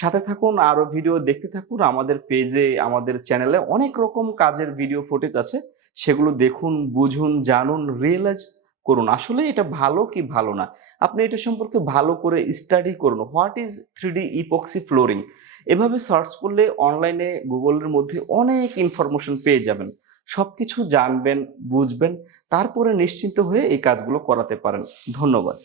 সাথে থাকুন, আরও ভিডিও দেখতে থাকুন। আমাদের পেজে আমাদের চ্যানেলে অনেক রকম কাজের ভিডিও ফুটেজ আছে। সেগুলো দেখুন, বুঝুন, জানুন রিয়েলাইজ করুন। আসলে এটা ভালো কি ভালো না? আপনি এটা সম্পর্কে ভালো করে স্টাডি করুন। What is three D epoxy flooring এভাবে সার্চ করলে অনলাইনে গুগলের মধ্যে অনেক ইনফরমেশন পেয়ে যাবেন। সব কিছু জানবেন, বুঝবেন, তারপরে নিশ্চিন্ত হয়ে এই কাজগুলো করাতে পারেন। ধন্যবাদ।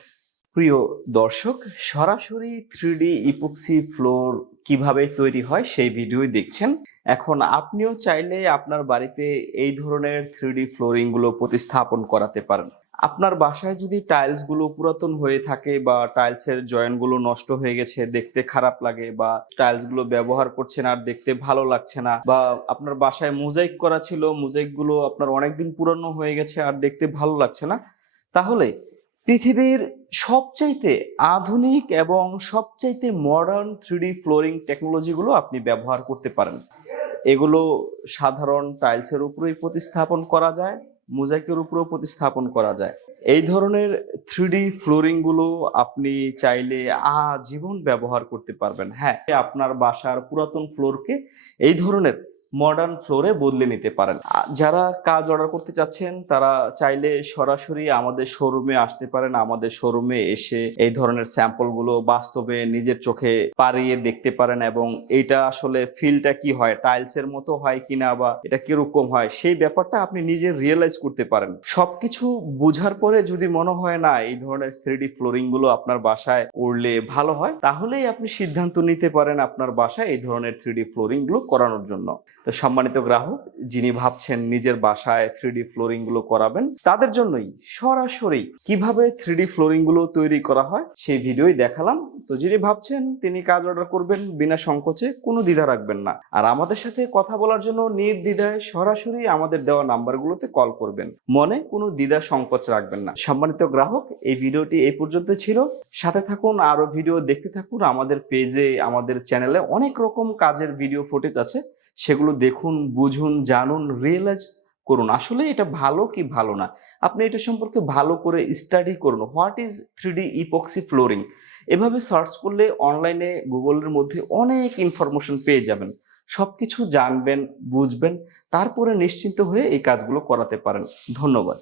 প্রিয় দর্শক, সরাসরি থ্রি ডি ইপক্সি ফ্লোর কীভাবে তৈরি হয় সেই ভিডিওই দেখছেন। এখন আপনিও চাইলে আপনার বাড়িতে এই ধরনের থ্রি ডি ফ্লোরিংগুলো প্রতিস্থাপন করাতে পারেন। আপনার বাসায় যদি টাইলসগুলো পুরাতন হয়ে থাকে বা টাইলসের জয়েন্টগুলো নষ্ট হয়ে গেছে, দেখতে খারাপ লাগে বা টাইলসগুলো ব্যবহার করছেন আর দেখতে ভালো লাগছে না বা আপনার বাসায় মোজাইক করা ছিল মোজাইকগুলো আপনার অনেকদিন পুরানো হয়ে গেছে আর দেখতে ভালো লাগছে না, তাহলে পৃথিবীর সবচাইতে আধুনিক এবং সবচাইতে মডার্ন থ্রিডি ফ্লোরিং টেকনোলজিগুলো আপনি ব্যবহার করতে পারেন। এগুলো সাধারণ টাইলসের উপরেই প্রতিস্থাপন করা যায়, মোজাইকের উপরেও প্রতিস্থাপন করা যায়। এই ধরনের থ্রিডি ফ্লোরিংগুলো আপনি চাইলে আজীবন ব্যবহার করতে পারবেন। হ্যাঁ আপনার বাসার পুরাতন ফ্লোরকে এই ধরনের মডার্ন ফ্লোরে বদলে নিতে পারেন। যারা কাজ অর্ডার করতে চাচ্ছেন, তারা চাইলে সরাসরি আমাদের শোরুমে আসতে পারেন। আমাদের শোরুমে এসে এই ধরনের স্যাম্পলগুলো বাস্তবে নিজের চোখে পাড়িয়ে দেখতে পারেন এবং এটা আসলে ফিলটা কি হয় টাইলসের মতো হয় কিনা বা এটা কীরকম হয়, সেই ব্যাপারটা আপনি নিজে রিয়েলাইজ করতে পারেন। সবকিছু বোঝার পরে যদি মনে হয় না, এই ধরনের থ্রিডি ফ্লোরিংগুলো আপনার বাসায় করলে ভালো হয়, তাহলেই আপনি সিদ্ধান্ত নিতে পারেন আপনার বাসায় এই ধরনের থ্রিডি ফ্লোরিংগুলো করানোর জন্য। তো সম্মানিত গ্রাহক, যিনি ভাবছেন নিজের বাসায় থ্রিডি ফ্লোরিংগুলো করাবেন, তাদের জন্যই সরাসরি কীভাবে থ্রিডি ফ্লোরিংগুলো তৈরি করা হয় সেই ভিডিওই দেখালাম। তো যিনি ভাবছেন তিনি কাজ অর্ডার করবেন বিনা সংকোচে, কোনো দ্বিধা রাখবেন না। আর আমাদের সাথে কথা বলার জন্য নির্দ্বিধায় সরাসরি আমাদের দেওয়া নাম্বারগুলোতে কল করবেন। মনে কোনো দ্বিধা সংকোচ রাখবেন না। সম্মানিত গ্রাহক, এই ভিডিওটি এই পর্যন্ত ছিল। সাথে থাকুন আরও ভিডিও দেখতে থাকুন। আমাদের পেজে আমাদের চ্যানেলে অনেক রকম কাজের ভিডিও ফুটেজ আছে। সেগুলো দেখুন, বুঝুন, জানুন রিয়েলাইজ করুন। আসলে এটা ভালো কি ভালো না? আপনি এটা সম্পর্কে ভালো করে স্টাডি করুন। What is three D epoxy flooring এভাবে সার্চ করলে অনলাইনে গুগলের মধ্যে অনেক ইনফরমেশন পেয়ে যাবেন। সব কিছু জানবেন, বুঝবেন, তারপরে নিশ্চিন্ত হয়ে এই কাজগুলো করাতে পারেন। ধন্যবাদ।